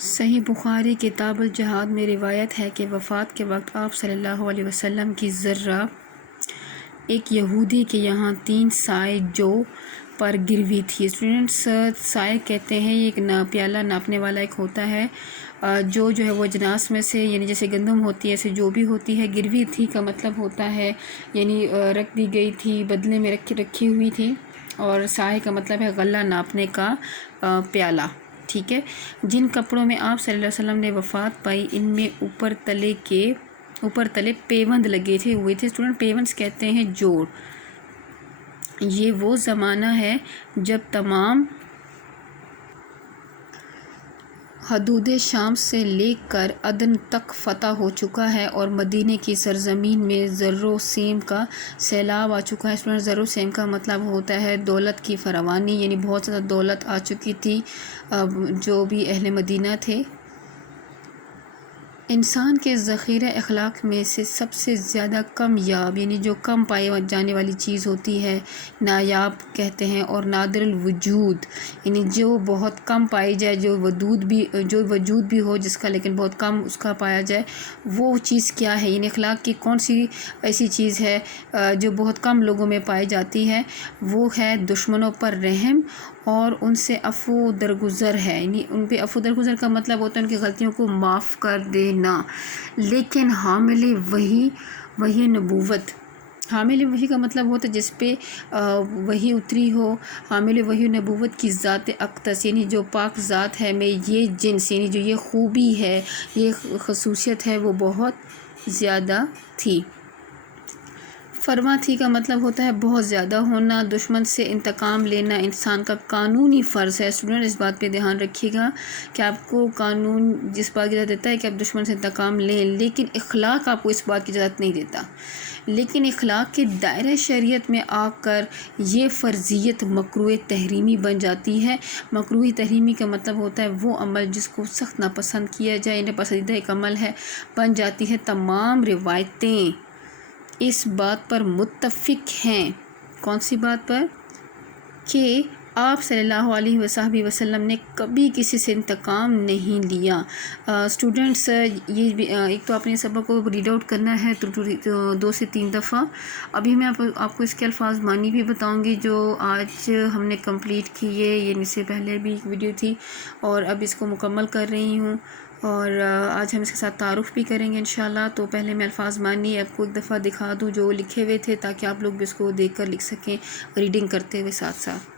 صحیح بخاری کتاب الجہاد میں روایت ہے کہ وفات کے وقت آپ صلی اللہ علیہ وسلم کی ذرہ ایک یہودی کے یہاں 3 سائے جو پر گروی تھی۔ اسٹوڈنٹس، سائے کہتے ہیں یہ ایک پیالہ ناپنے والا ایک ہوتا ہے جو ہے وہ اجناس میں سے، یعنی جیسے گندم ہوتی ہے ایسے جو بھی ہوتی ہے۔ گروی تھی کا مطلب ہوتا ہے یعنی رکھ دی گئی تھی، بدلے میں رکھی ہوئی تھی، اور سائے کا مطلب ہے غلہ ناپنے کا پیالہ، ٹھیک ہے۔ جن کپڑوں میں آپ صلی اللہ علیہ وسلم نے وفات پائی ان میں اوپر تلے پیوند لگے ہوئے تھے۔ اسٹوڈنٹ، پیوندز کہتے ہیں جوڑ۔ یہ وہ زمانہ ہے جب تمام حدود شام سے لے کر عدن تک فتح ہو چکا ہے اور مدینے کی سرزمین میں زر و سیم کا سیلاب آ چکا ہے۔ اسٹوڈنٹ، زر و سیم کا مطلب ہوتا ہے دولت کی فراوانی، یعنی بہت زیادہ دولت آ چکی تھی جو بھی اہل مدینہ تھے۔ انسان کے ذخیرہ اخلاق میں سے سب سے زیادہ کم یاب، یعنی جو کم پائی جانے والی چیز ہوتی ہے، نایاب کہتے ہیں، اور نادر الوجود یعنی جو بہت کم پائی جائے، جو وجود بھی ہو جس کا لیکن بہت کم اس کا پایا جائے، وہ چیز کیا ہے؟ یعنی اخلاق کی کون سی ایسی چیز ہے جو بہت کم لوگوں میں پائی جاتی ہے؟ وہ ہے دشمنوں پر رحم اور ان سے عفو درگزر ہے۔ یعنی ان پہ عفو درگزر کا مطلب ہوتا ہے ان کی غلطیوں کو معاف کر دینا۔ لیکن حامل وحی نبوت، حامل وحی کا مطلب ہوتا ہے جس پہ وحی اتری ہو۔ حامل وحی نبوت کی ذات اقدس، یعنی جو پاک ذات ہے میں یہ جنس، یعنی جو یہ خوبی ہے، یہ خصوصیت ہے، وہ بہت زیادہ تھی۔ فرما تھی کا مطلب ہوتا ہے بہت زیادہ ہونا۔ دشمن سے انتقام لینا انسان کا قانونی فرض ہے۔ اسٹوڈنٹ، اس بات پہ دھیان رکھیے گا کہ آپ کو قانون جس بات کی اجازت دیتا ہے کہ آپ دشمن سے انتقام لیں، لیکن اخلاق آپ کو اس بات کی اجازت نہیں دیتا۔ لیکن اخلاق کے دائرہ شریعت میں آ کر یہ فرضیت مکروہ تحریمی بن جاتی ہے۔ مکروہ تحریمی کا مطلب ہوتا ہے وہ عمل جس کو سخت ناپسند کیا جائے، انہیں پسندیدہ ایک عمل ہے بن جاتی ہے۔ تمام روایتیں اس بات پر متفق ہیں، کون سی بات پر؟ کہ آپ صلی اللہ علیہ وسلم نے کبھی کسی سے انتقام نہیں لیا۔ اسٹوڈنٹس، یہ ایک تو آپ نے سبق کو ریڈ آؤٹ کرنا ہے 2 سے 3 دفعہ۔ ابھی میں آپ کو اس کے الفاظ معنی بھی بتاؤں گی جو آج ہم نے کمپلیٹ کی ہے، یعنی اس سے پہلے بھی ایک ویڈیو تھی اور اب اس کو مکمل کر رہی ہوں، اور آج ہم اس کے ساتھ تعارف بھی کریں گے انشاءاللہ۔ تو پہلے میں الفاظ معنی آپ کو ایک دفعہ دکھا دوں جو لکھے ہوئے تھے تاکہ آپ لوگ بھی اس کو دیکھ کر لکھ سکیں ریڈنگ کرتے ہوئے ساتھ ساتھ۔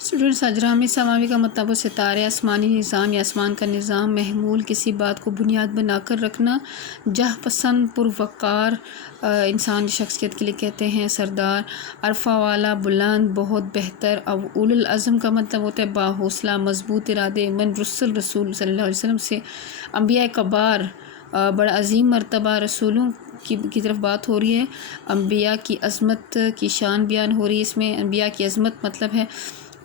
اسٹوڈنٹس، اجرام سماوی کا مطلب ستارے، آسمانی نظام یا آسمان کا نظام، محمول کسی بات کو بنیاد بنا کر رکھنا، جاہ پسند پروقار انسان شخصیت کے لیے کہتے ہیں، سردار، عرفہ والا، بلند، بہت بہتر۔ اب اول العزم کا مطلب ہوتا ہے باحوصلہ، مضبوط ارادے، من رسول رسول صلی اللہ علیہ وسلم سے، انبیاء کبار، بڑا عظیم مرتبہ، رسولوں کی طرف بات ہو رہی ہے، انبیاء کی عظمت کی شان بیان ہو رہی ہے۔ اس میں انبیاء کی عظمت مطلب ہے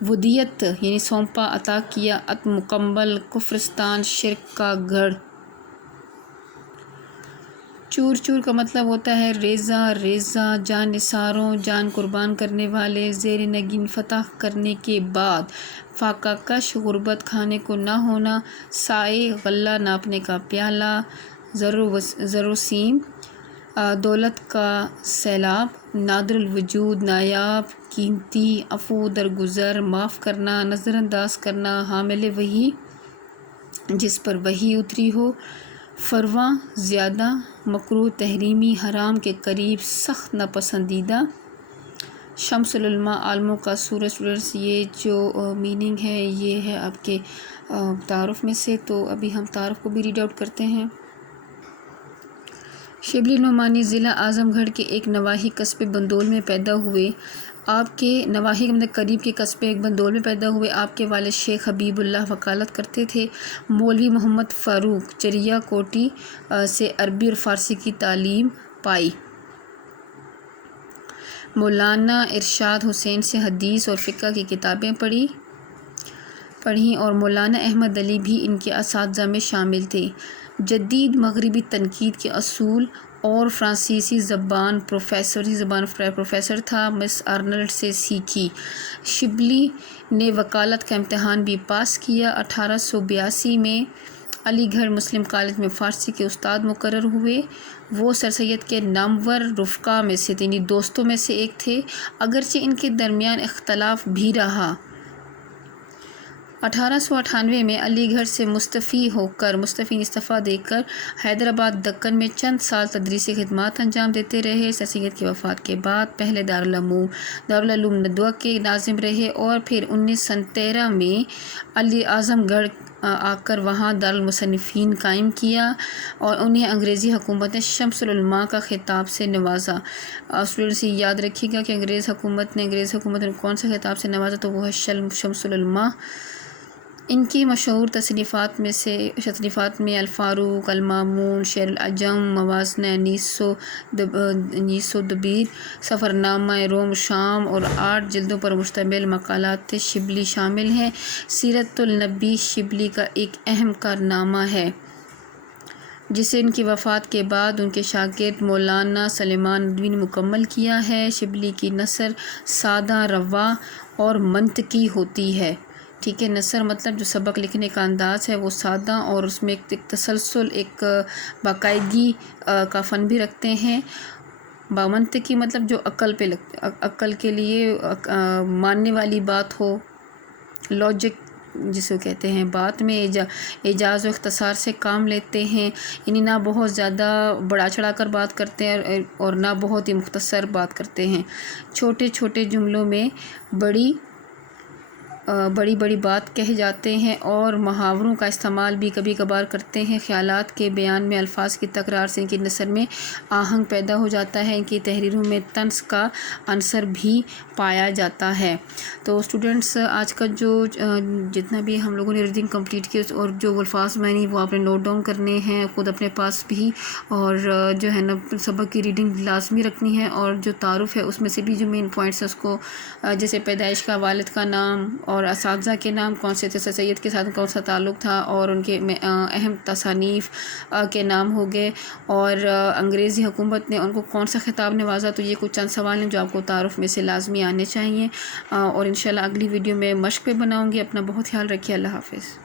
ودیت، یعنی سونپا، عطا کیا، مکمل، کفرستان، شرک کا گڑھ۔ چور چور کا مطلب ہوتا ہے ریزہ، جان نثاروں، جان قربان کرنے والے، زیر نگین فتح کرنے کے بعد، فاقہ کش، غربت، کھانے کو نہ ہونا، سائے، غلہ ناپنے کا پیالہ، زر و سیم، دولت کا سیلاب، نادر الوجود، نایاب، قیمتی، عفو درگزر، معاف کرنا، نظر انداز کرنا، حامل وحی جس پر وحی اتری ہو، فرواں، زیادہ، مکروہ تحریمی، حرام کے قریب، سخت ناپسندیدہ، شمس العلماء، عالموں کا سورج۔ اسٹوڈنٹس، یہ جو میننگ ہے یہ ہے آپ کے تعارف میں سے، تو ابھی ہم تعارف کو بھی ریڈ آؤٹ کرتے ہیں۔ شبلی نعمانی ضلع اعظم گڑھ کے ایک نواحی قصبے بندول میں پیدا ہوئے۔ آپ کے نواحی مطلب قریب کے قصبے ایک بندول میں پیدا ہوئے۔ آپ کے والد شیخ حبیب اللہ وکالت کرتے تھے۔ مولوی محمد فاروق چریا کوٹی سے عربی اور فارسی کی تعلیم پائی۔ مولانا ارشاد حسین سے حدیث اور فقہ کی کتابیں پڑھیں اور مولانا احمد علی بھی ان کے اساتذہ میں شامل تھے۔ جدید مغربی تنقید کے اصول اور فرانسیسی زبان پروفیسر تھا، مس ارنلڈ سے سیکھی۔ شبلی نے وکالت کا امتحان بھی پاس کیا۔ 1882 میں علی گڑھ مسلم کالج میں فارسی کے استاد مقرر ہوئے۔ وہ سر سید کے نامور رفقا میں سے یعنی دوستوں میں سے ایک تھے، اگرچہ ان کے درمیان اختلاف بھی رہا۔ 1898 میں علی گڑھ سے استعفیٰ دے کر حیدرآباد دکن میں چند سال تدریسی خدمات انجام دیتے رہے۔ سر سید کی وفات کے بعد پہلے دارالعلوم ندوہ کے ناظم رہے اور پھر 1913 میں اعظم گڑھ آ کر وہاں دارالمصنفین قائم کیا اور انہیں انگریزی حکومت نے شمس العلماء کا خطاب سے نوازا۔ اسٹوڈنٹس یہ یاد رکھیے گا کہ انگریز حکومت نے کون سا خطاب سے نوازا، تو وہ ہے شمس العلماء۔ ان کی مشہور تصنیفات میں الفاروق، المامون، شعر العجم، موازنہ انیس و دبیر، سفرنامہ روم شام اور 8 جلدوں پر مشتمل مقالات شبلی شامل ہیں۔ سیرت النبی شبلی کا ایک اہم کارنامہ ہے، جسے ان کی وفات کے بعد ان کے شاگرد مولانا سلیمان ندوی نے مکمل کیا ہے۔ شبلی کی نثر سادہ، رواں اور منطقی ہوتی ہے۔ ٹھیک ہے، نثر مطلب جو سبق لکھنے کا انداز ہے وہ سادہ اور اس میں ایک تسلسل، ایک باقاعدگی کا فن بھی رکھتے ہیں۔ منطقی مطلب جو عقل کے لیے ماننے والی بات ہو، لاجک جسے کہتے ہیں۔ بات میں اعجاز و اختصار سے کام لیتے ہیں، یعنی نہ بہت زیادہ بڑا چڑھا کر بات کرتے ہیں اور نہ بہت ہی مختصر بات کرتے ہیں۔ چھوٹے چھوٹے جملوں میں بڑی بات کہہ جاتے ہیں اور محاوروں کا استعمال بھی کبھی کبھار کرتے ہیں۔ خیالات کے بیان میں الفاظ کی تکرار سے ان کی نثر میں آہنگ پیدا ہو جاتا ہے۔ ان کی تحریروں میں طنز کا عنصر بھی پایا جاتا ہے۔ تو اسٹوڈنٹس آج کا جو جتنا بھی ہم لوگوں نے ریڈنگ کمپلیٹ کی اور جو الفاظ میں نے وہ آپ نے نوٹ ڈاؤن کرنے ہیں خود اپنے پاس بھی، اور جو ہے نا سبق کی ریڈنگ لازمی رکھنی ہے، اور جو تعارف ہے اس میں سے بھی جو مین پوائنٹس ہیں اس کو جیسے پیدائش کا، والد کا نام اور اساتذہ کے نام کون سے تھے، سر سید کے ساتھ کون سا تعلق تھا، اور ان کے اہم تصانیف کے نام ہو گئے، اور انگریزی حکومت نے ان کو کون سا خطاب نوازا۔ تو یہ کچھ چند سوال ہیں جو آپ کو تعارف میں سے لازمی آنے چاہیے، اور انشاءاللہ اگلی ویڈیو میں مشق پہ بناؤں گی۔ اپنا بہت خیال رکھیے۔ اللہ حافظ۔